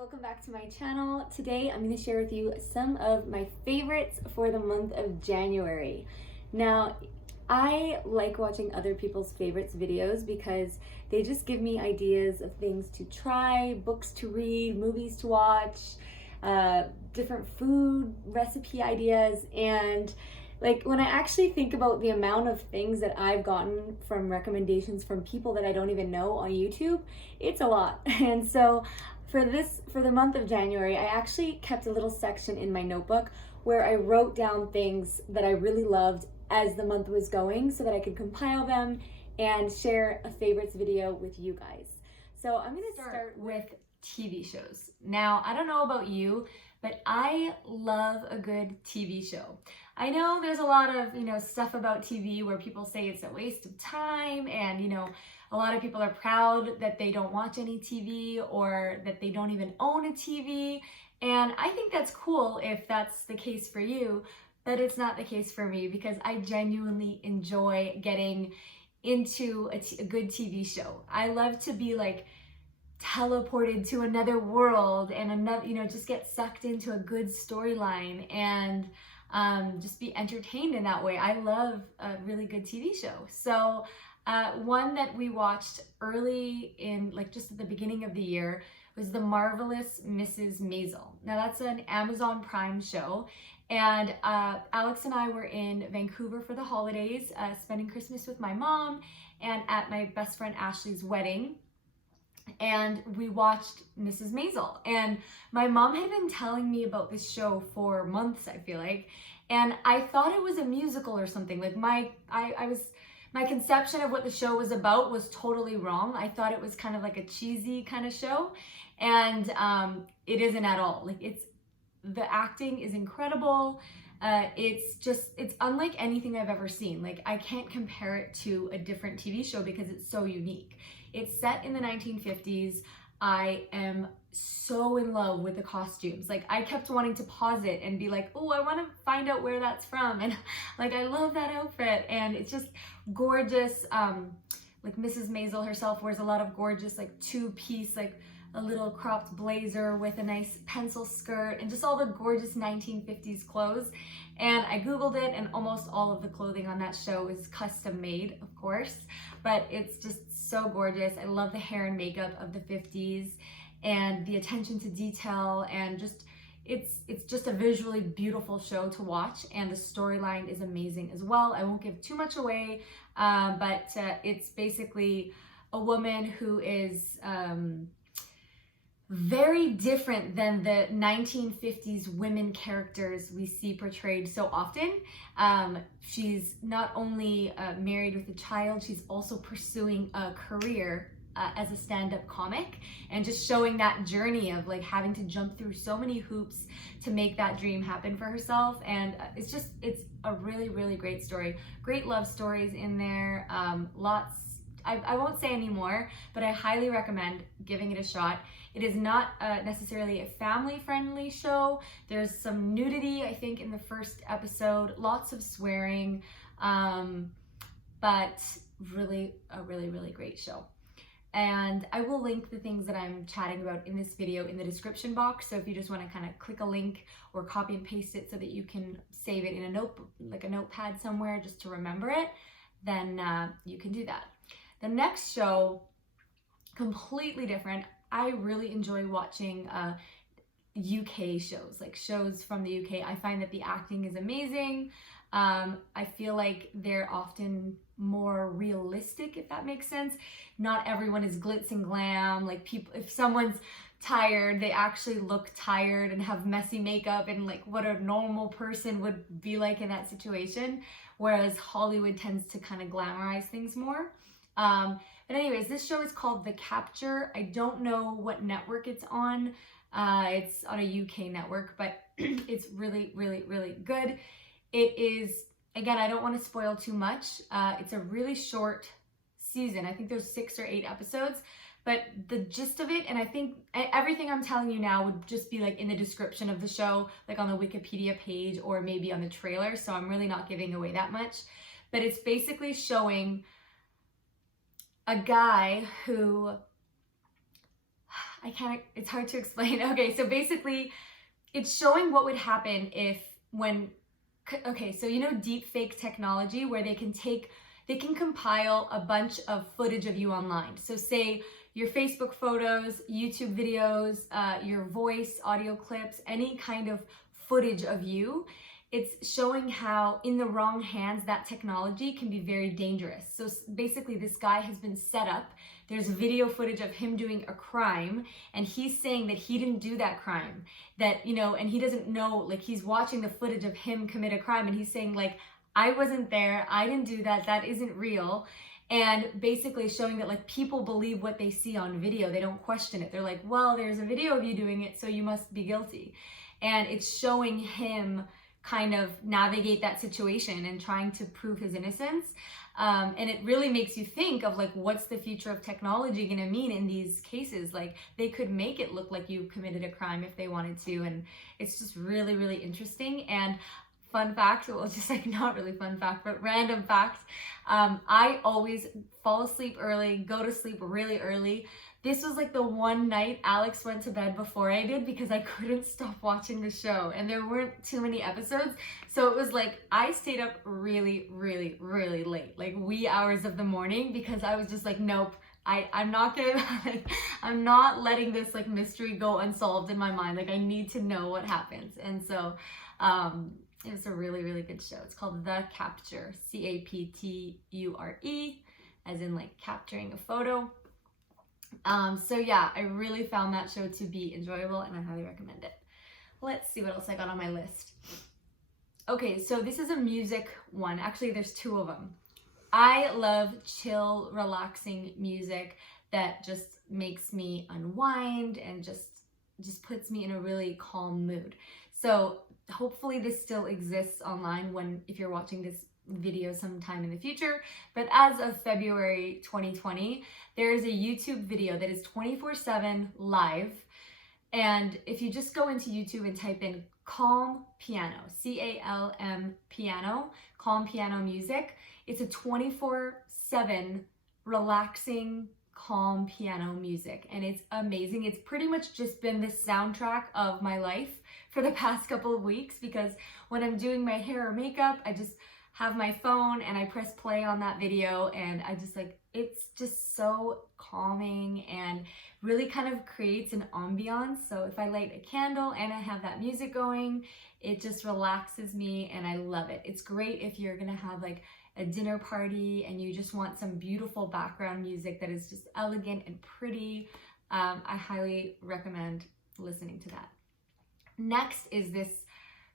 welcome back to my channel. Today I'm going to share with you some of my favorites for the month of January. Now, I like watching other people's favorites videos because they just give me ideas of things to try, books to read, movies to watch, different food recipe ideas, and like when I actually think about the amount of things that I've gotten from recommendations from people that I don't even know on YouTube, it's a lot. And so for the month of January, I actually kept a little section in my notebook where I wrote down things that I really loved as the month was going so that I could compile them and share a favorites video with you guys. So I'm gonna start with TV shows. Now, I don't know about you, but I love a good TV show. I know there's a lot of, stuff about TV where people say it's a waste of time, and, a lot of people are proud that they don't watch any TV or that they don't even own a TV. And I think that's cool if that's the case for you, but it's not the case for me because I genuinely enjoy getting into a good TV show. I love to be like teleported to another world and another, just get sucked into a good storyline and just be entertained in that way. I love a really good TV show. So one that we watched early in, just at the beginning of the year, was the Marvellous Mrs. Maisel. Now that's an Amazon Prime show, and Alex and I were in Vancouver for the holidays, spending Christmas with my mom and at my best friend Ashley's wedding. And we watched Mrs. Maisel, and my mom had been telling me about this show for months, I feel like, and I thought it was a musical or something. Like my conception of what the show was about was totally wrong. I thought it was kind of like a cheesy kind of show, and it isn't at all. The acting is incredible. It's unlike anything I've ever seen. I can't compare it to a different TV show because it's so unique. It's set in the 1950s. I am so in love with the costumes. I kept wanting to pause it and be like, oh, I want to find out where that's from. And I love that outfit. And it's just gorgeous. Mrs. Maisel herself wears a lot of gorgeous, two-piece, a little cropped blazer with a nice pencil skirt and just all the gorgeous 1950s clothes. And I Googled it, and almost all of the clothing on that show is custom made, of course, but it's just so gorgeous. I love the hair and makeup of the 50s and the attention to detail, and it's just a visually beautiful show to watch, and the storyline is amazing as well. I won't give too much away, but it's basically a woman who is very different than the 1950s women characters we see portrayed so often. She's not only married with a child, she's also pursuing a career as a stand-up comic, and just showing that journey of having to jump through so many hoops to make that dream happen for herself. And it's a really, really great story. Great love stories in there. I won't say any more, but I highly recommend giving it a shot. It is not necessarily a family-friendly show. There's some nudity, I think, in the first episode, lots of swearing, but really a really, really great show. And I will link the things that I'm chatting about in this video in the description box. So if you just want to kind of click a link or copy and paste it so that you can save it in a notepad somewhere just to remember it, then you can do that. The next show, completely different. I really enjoy watching UK shows, shows from the UK. I find that the acting is amazing. I feel like they're often more realistic, if that makes sense. Not everyone is glitz and glam. If someone's tired, they actually look tired and have messy makeup and what a normal person would be like in that situation. Whereas Hollywood tends to kind of glamorize things more. But anyways, this show is called The Capture. I don't know what network it's on. It's on a UK network, but it's really, really, really good. It is, again, I don't want to spoil too much. It's a really short season. I think there's 6 or 8 episodes, but the gist of it, and I think everything I'm telling you now would just be in the description of the show, on the Wikipedia page or maybe on the trailer. So I'm really not giving away that much, but it's basically showing a guy who, it's hard to explain. Okay, so basically it's showing what would happen if okay, so you know deep fake technology where they can compile a bunch of footage of you online. So say your Facebook photos, YouTube videos, your voice, audio clips, any kind of footage of you. It's showing how in the wrong hands that technology can be very dangerous. So basically this guy has been set up. There's video footage of him doing a crime and he's saying that he didn't do that crime, that, you know, and he doesn't know, like he's watching the footage of him commit a crime and he's saying like, I wasn't there, I didn't do that, that isn't real. And basically showing that like people believe what they see on video, they don't question it. They're like, well, there's a video of you doing it, so you must be guilty. And it's showing him kind of navigate that situation and trying to prove his innocence. And it really makes you think of like, what's the future of technology going to mean in these cases? Like they could make it look like you committed a crime if they wanted to. And it's just really, really interesting. And fun fact, well, just like not really fun fact, but random fact. I always fall asleep early, go to sleep really early. This was like the one night Alex went to bed before I did because I couldn't stop watching the show and there weren't too many episodes. So it was like, I stayed up really, really, really late, like wee hours of the morning because I was just like, nope, I'm not gonna, I'm not letting this like mystery go unsolved in my mind. Like I need to know what happens. And so, it was a really, really good show. It's called The Capture, Capture, as in like capturing a photo. So yeah, I really found that show to be enjoyable and I highly recommend it. Let's see what else I got on my list. Okay, so this is a music one. Actually, there's two of them. I love chill, relaxing music that just makes me unwind and just puts me in a really calm mood. So hopefully this still exists online if you're watching this video sometime in the future, but as of February 2020, there is a YouTube video that is 24/7 live. And if you just go into YouTube and type in Calm Piano, C-A-L-M piano, Calm Piano music, it's a 24/7 relaxing, calm piano music. And it's amazing. It's pretty much just been the soundtrack of my life for the past couple of weeks because when I'm doing my hair or makeup, I just have my phone and I press play on that video and I just like, it's just so calming and really kind of creates an ambiance. So if I light a candle and I have that music going, it just relaxes me and I love it. It's great if you're gonna have like a dinner party and you just want some beautiful background music that is just elegant and pretty. I highly recommend listening to that. Next is this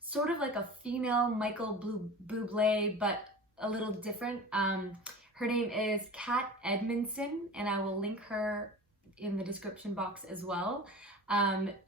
sort of like a female Michael Bublé, but a little different. Her name is Kat Edmondson, and I will link her in the description box as well.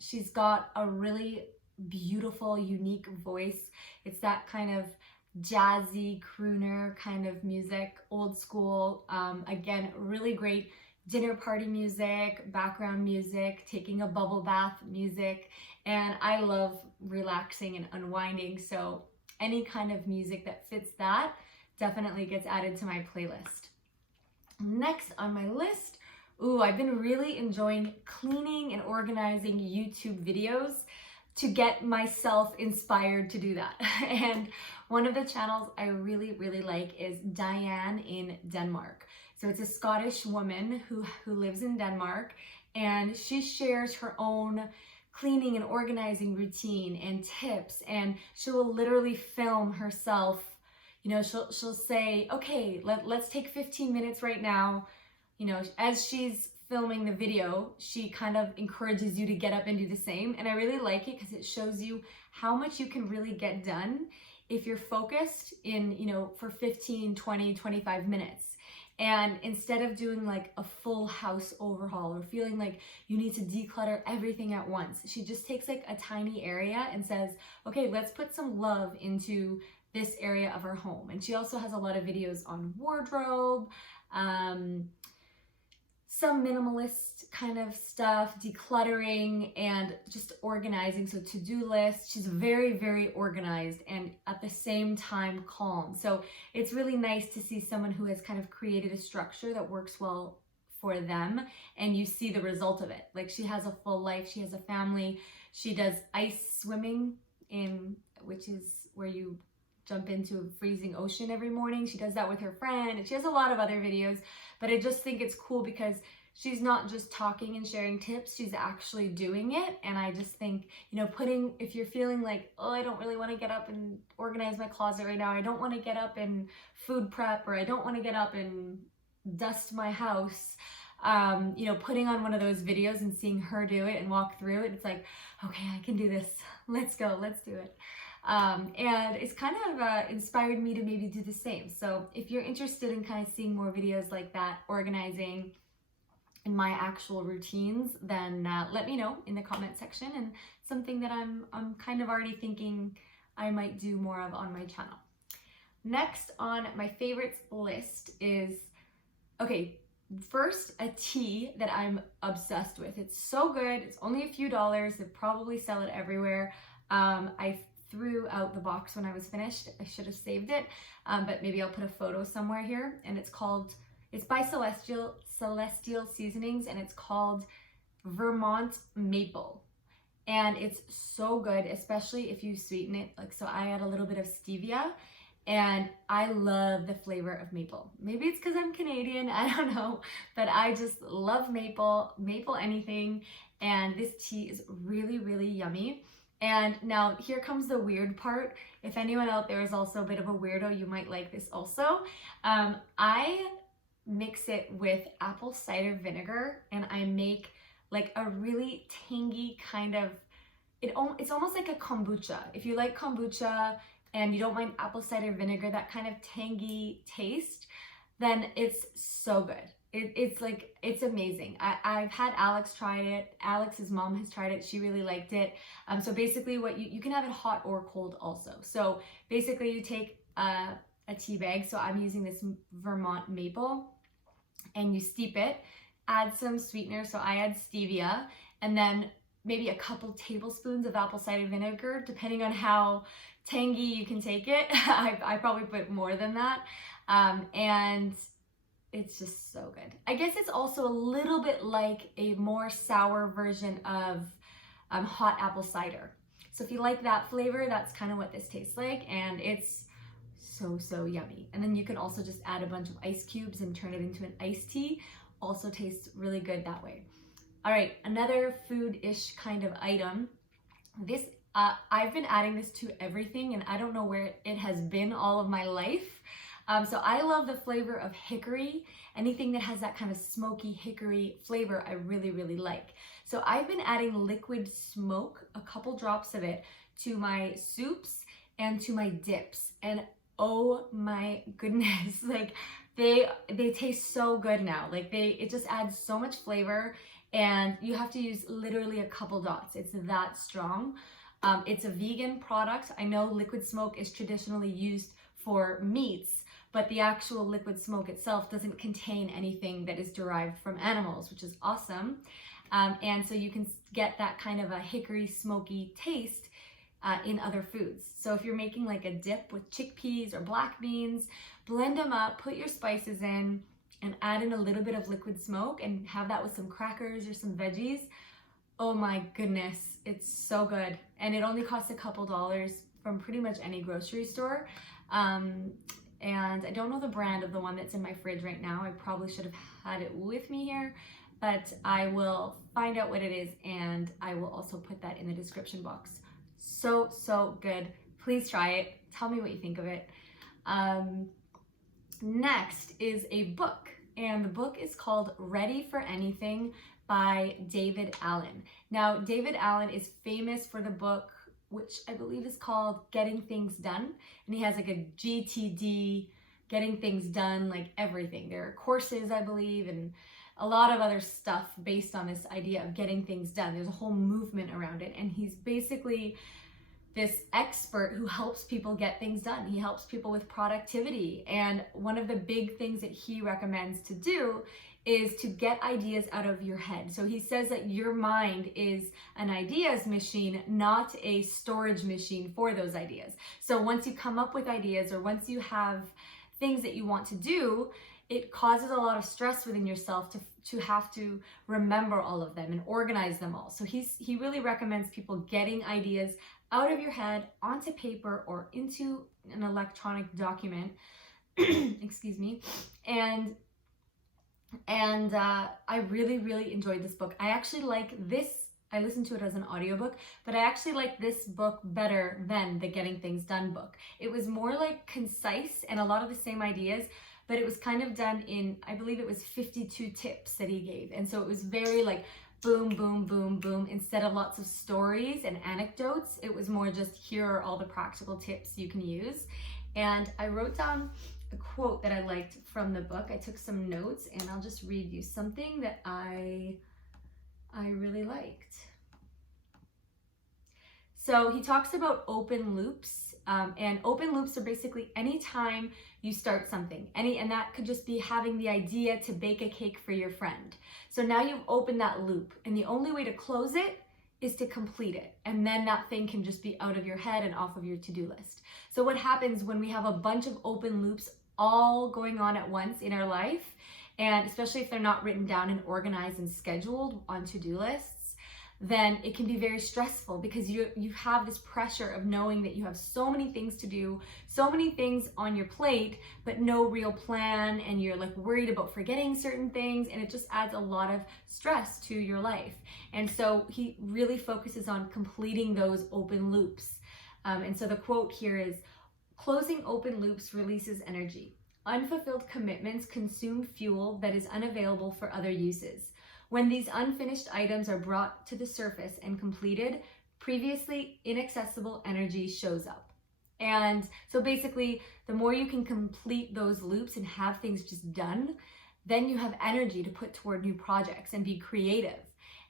She's got a really beautiful, unique voice. It's that kind of jazzy crooner kind of music, old school. Again, really great dinner party music, background music, taking a bubble bath music. And I love relaxing and unwinding. So any kind of music that fits that definitely gets added to my playlist. Next on my list, I've been really enjoying cleaning and organizing YouTube videos to get myself inspired to do that. And one of the channels I really, really like is Diane in Denmark. So it's a Scottish woman who lives in Denmark, and she shares her own cleaning and organizing routine and tips, and she will literally film herself. You know, she'll say, okay, let's take 15 minutes right now. You know, as she's filming the video, she kind of encourages you to get up and do the same. And I really like it because it shows you how much you can really get done if you're focused in, you know, for 15, 20, 25 minutes. And instead of doing like a full house overhaul or feeling like you need to declutter everything at once, she just takes like a tiny area and says, okay, let's put some love into this area of our home. And she also has a lot of videos on wardrobe, some minimalist kind of stuff, decluttering and just organizing. So to-do lists. She's very, very organized and at the same time calm. So it's really nice to see someone who has kind of created a structure that works well for them, and you see the result of it. Like, she has a full life, she has a family, she does ice swimming, which is where you jump into a freezing ocean every morning. She does that with her friend, and she has a lot of other videos, but I just think it's cool because she's not just talking and sharing tips, she's actually doing it. And I just think, you know, if you're feeling like, oh, I don't really want to get up and organize my closet right now, I don't want to get up and food prep, or I don't want to get up and dust my house, you know, putting on one of those videos and seeing her do it and walk through it, it's like, okay, I can do this. Let's go, let's do it. And it's kind of inspired me to maybe do the same. So if you're interested in kind of seeing more videos like that, organizing, in my actual routines, then let me know in the comment section, and something that I'm kind of already thinking I might do more of on my channel. Next on my favorites list is, okay, first, a tea that I'm obsessed with. It's so good. It's only a few dollars. They probably sell it everywhere. I threw out the box when I was finished. I should have saved it, but maybe I'll put a photo somewhere here. And it's by Celestial Seasonings, and it's called Vermont Maple. And it's so good, especially if you sweeten it. Like, so I add a little bit of stevia, and I love the flavor of maple. Maybe it's because I'm Canadian, I don't know, but I just love maple anything. And this tea is really, really yummy. And now here comes the weird part. If anyone out there is also a bit of a weirdo, you might like this also. I mix it with apple cider vinegar, and I make like a really tangy kind of, it's almost like a kombucha. If you like kombucha and you don't mind apple cider vinegar, that kind of tangy taste, then it's so good. It's amazing. I've had Alex try it. Alex's mom has tried it. She really liked it. So basically what you can have it hot or cold also. So basically you take a tea bag. So I'm using this Vermont Maple, and you steep it, add some sweetener. So I add stevia, and then maybe a couple tablespoons of apple cider vinegar, depending on how tangy you can take it. I probably put more than that. And it's just so good. I guess it's also a little bit like a more sour version of hot apple cider. So if you like that flavor, that's kind of what this tastes like, and it's so yummy. And then you can also just add a bunch of ice cubes and turn it into an iced tea. Also tastes really good that way. All right, another food-ish kind of item. This I've been adding this to everything, and I don't know where it has been all of my life. So I love the flavor of hickory. Anything that has that kind of smoky hickory flavor, I really, really like. So I've been adding liquid smoke, a couple drops of it, to my soups and to my dips. And oh my goodness, like they taste so good now. Like it just adds so much flavor, and you have to use literally a couple dots. It's that strong. It's a vegan product. I know liquid smoke is traditionally used for meats, but the actual liquid smoke itself doesn't contain anything that is derived from animals, which is awesome. And so you can get that kind of a hickory smoky taste in other foods. So if you're making like a dip with chickpeas or black beans, blend them up, put your spices in, and add in a little bit of liquid smoke, and have that with some crackers or some veggies. Oh my goodness, it's so good. And it only costs a couple dollars from pretty much any grocery store. And I don't know the brand of the one that's in my fridge right now. I probably should have had it with me here, but I will find out what it is, and I will also put that in the description box. So good. Please try it. Tell me what you think of it. Next is a book, and the book is called Ready for Anything by David Allen. Now, David Allen is famous for the book, which I believe is called Getting Things Done, and he has like a GTD, Getting Things Done, like everything. There are courses, I believe, and a lot of other stuff based on this idea of getting things done. There's a whole movement around it, and he's basically this expert who helps people get things done. He helps people with productivity, and one of the big things that he recommends to do is to get ideas out of your head. So he says that your mind is an ideas machine, not a storage machine for those ideas. So once you come up with ideas, or once you have things that you want to do, it causes a lot of stress within yourself to have to remember all of them and organize them all. So he really recommends people getting ideas out of your head onto paper or into an electronic document. Excuse me. And I really enjoyed this book. I actually like this. I listened to it as an audiobook, but I actually like this book better than the Getting Things Done book. It was more like concise and a lot of the same ideas, but it was kind of done in, I believe it was 52 tips that he gave. And so it was very like boom, boom, boom, boom. Instead of lots of stories and anecdotes, it was more just here are all the practical tips you can use. And I wrote down a quote that I liked from the book. I took some notes and I'll just read you something that I really liked. So he talks about open loops, and open loops are basically any time you start something, and that could just be having the idea to bake a cake for your friend. So now you've opened that loop, and the only way to close it is to complete it, and then that thing can just be out of your head and off of your to-do list. So what happens when we have a bunch of open loops all going on at once in our life, and especially if they're not written down and organized and scheduled on to-do lists, then it can be very stressful because you have this pressure of knowing that you have so many things to do, so many things on your plate, but no real plan, and you're like worried about forgetting certain things, and it just adds a lot of stress to your life. And so he really focuses on completing those open loops. And so the quote here is, "Closing open loops releases energy. Unfulfilled commitments consume fuel that is unavailable for other uses. When these unfinished items are brought to the surface and completed, previously inaccessible energy shows up." And so basically, the more you can complete those loops and have things just done, then you have energy to put toward new projects and be creative.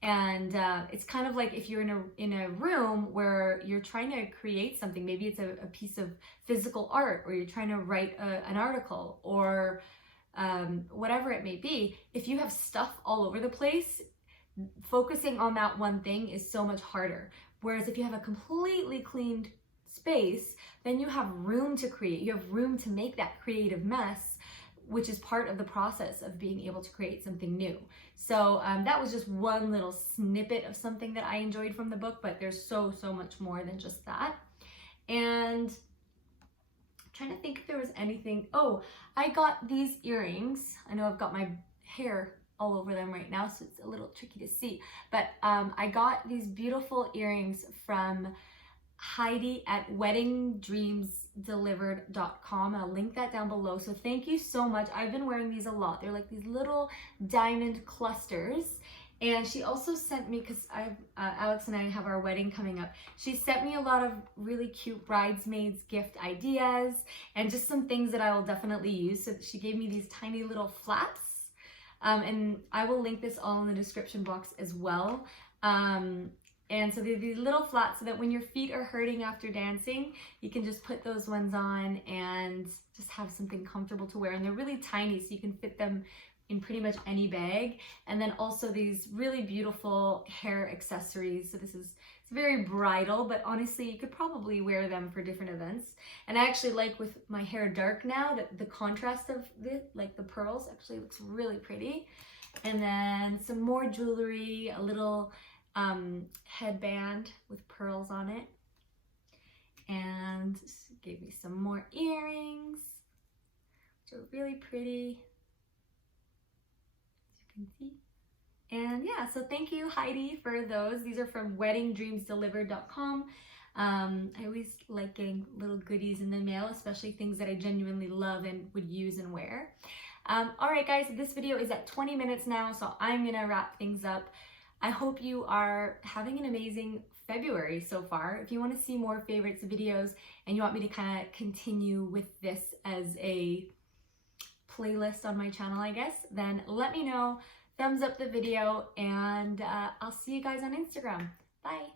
And it's kind of like if you're in a room where you're trying to create something, maybe it's a piece of physical art, or you're trying to write an article, or whatever it may be. If you have stuff all over the place, focusing on that one thing is so much harder. Whereas if you have a completely cleaned space, then you have room to create. You have room to make that creative mess, which is part of the process of being able to create something new. So that was just one little snippet of something that I enjoyed from the book, but there's so much more than just that. And trying to think if there was anything. Oh, I got these earrings. I know I've got my hair all over them right now, so it's a little tricky to see. But I got these beautiful earrings from Heidi at weddingdreamsdelivered.com. I'll link that down below. So thank you so much. I've been wearing these a lot. They're like these little diamond clusters. And she also sent me, because Alex and I have our wedding coming up, she sent me a lot of really cute bridesmaids gift ideas and just some things that I will definitely use. So she gave me these tiny little flats, and I will link this all in the description box as well. And so they're these little flats so that when your feet are hurting after dancing, you can just put those ones on and just have something comfortable to wear. And they're really tiny, so you can fit them in pretty much any bag. And then also these really beautiful hair accessories. So it's very bridal, but honestly, you could probably wear them for different events. And I actually like, with my hair dark now, that the contrast of the pearls actually looks really pretty. And then some more jewelry, a little headband with pearls on it. And gave me some more earrings, which are really pretty, see. And yeah, so thank you, Heidi, for those. These are from weddingdreamsdelivered.com. I always like getting little goodies in the mail, especially things that I genuinely love and would use and wear. All right, guys, this video is at 20 minutes now, so I'm gonna wrap things up. I hope you are having an amazing February so far. If you want to see more favorites videos and you want me to kind of continue with this as a playlist on my channel, I guess, then let me know. Thumbs up the video, and I'll see you guys on Instagram. Bye.